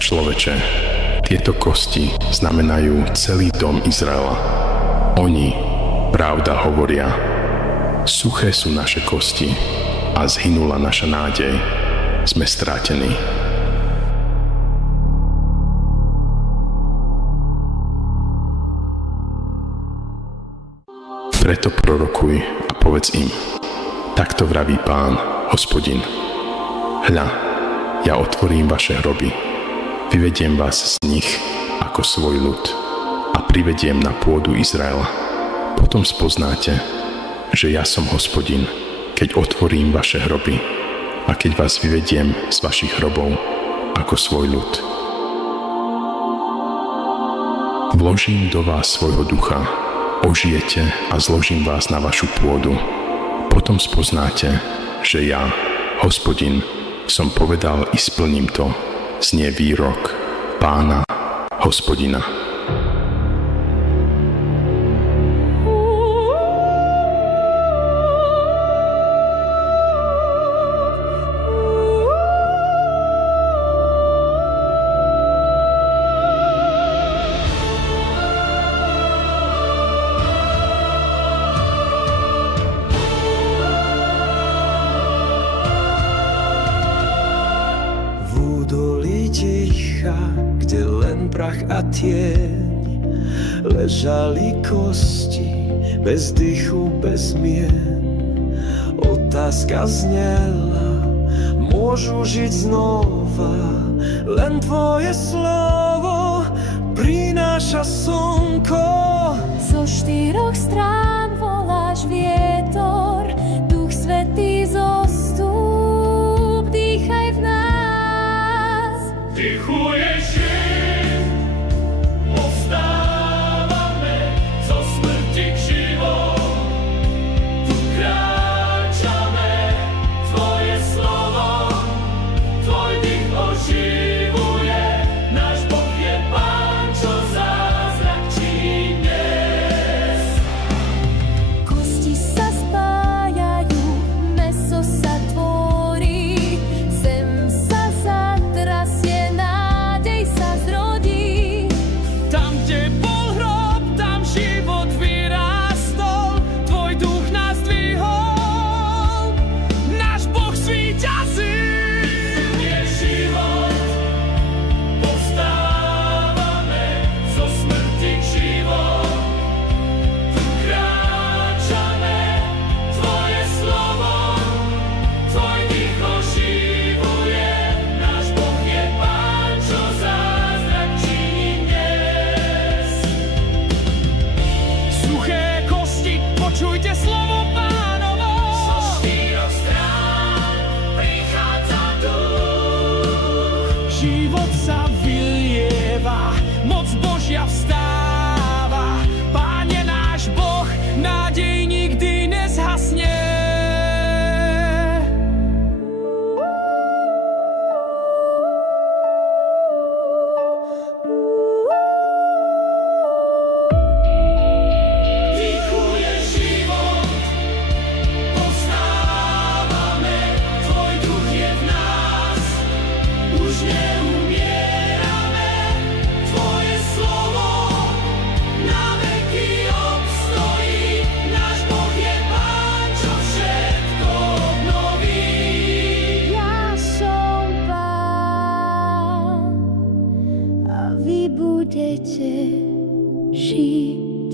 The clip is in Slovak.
Človeče, tieto kosti znamenajú celý dom Izraela. Oni, pravda, hovoria: suché sú naše kosti a zhynula naša nádej. Sme strátení. Preto prorokuj a povedz im: takto vraví Pán, Hospodin. Hľa, ja otvorím vaše hroby, vyvediem vás z nich ako svoj ľud a privediem na pôdu Izraela. Potom spoznáte, že ja som Hospodin, keď otvorím vaše hroby a keď vás vyvediem z vašich hrobov ako svoj ľud. Vložím do vás svojho ducha, ožijete a zložím vás na vašu pôdu. Potom spoznáte, že ja, Hospodin, som povedal i splním to, znie výrok Pána, Hospodina. Kde len prach a tieň, ležali kosti bez dychu, bez mien. Otázka znela: môžu žiť znova? Len tvoje slovo prináša slnko. Zo štyroch strán voláš vietor, Duch Svätý zostup, dýchaj v nás. Dýchuješ žid, povstávame zo smrti k životu. Tu kráčame, tvoje slovo, tvoj dých oživuje. Náš Boh je Pán, čo zázrak činí dnes. Kosti sa spájajú, mäso sa tvorí, zem sa zatrasie, nádej sa zrodí. Tam, kde bol hrob, tam život vyrástol, tvoj duch nás dvihol, náš Boh svíťazí. Je život, povstávame zo smrti k životu. Tu kráčame, tvoje slovo, tvoj dých oživuje. Náš Boh je Pán, čo zázrak činí dnes. Suché kosti, počujte slovo Pánovo. Zo štyroch strán prichádza duch. Život sa vylieva, moc Božia vstáva. Páne náš Boh, nádej nikdy nezhasne. Dýchuje život, povstávame, tvoj duch je v nás, už neumierame, tvoje slovo na veky obstojí. Náš Boh je Pán, čo všetko obnoví. Ja som Pán a vy budete žiť.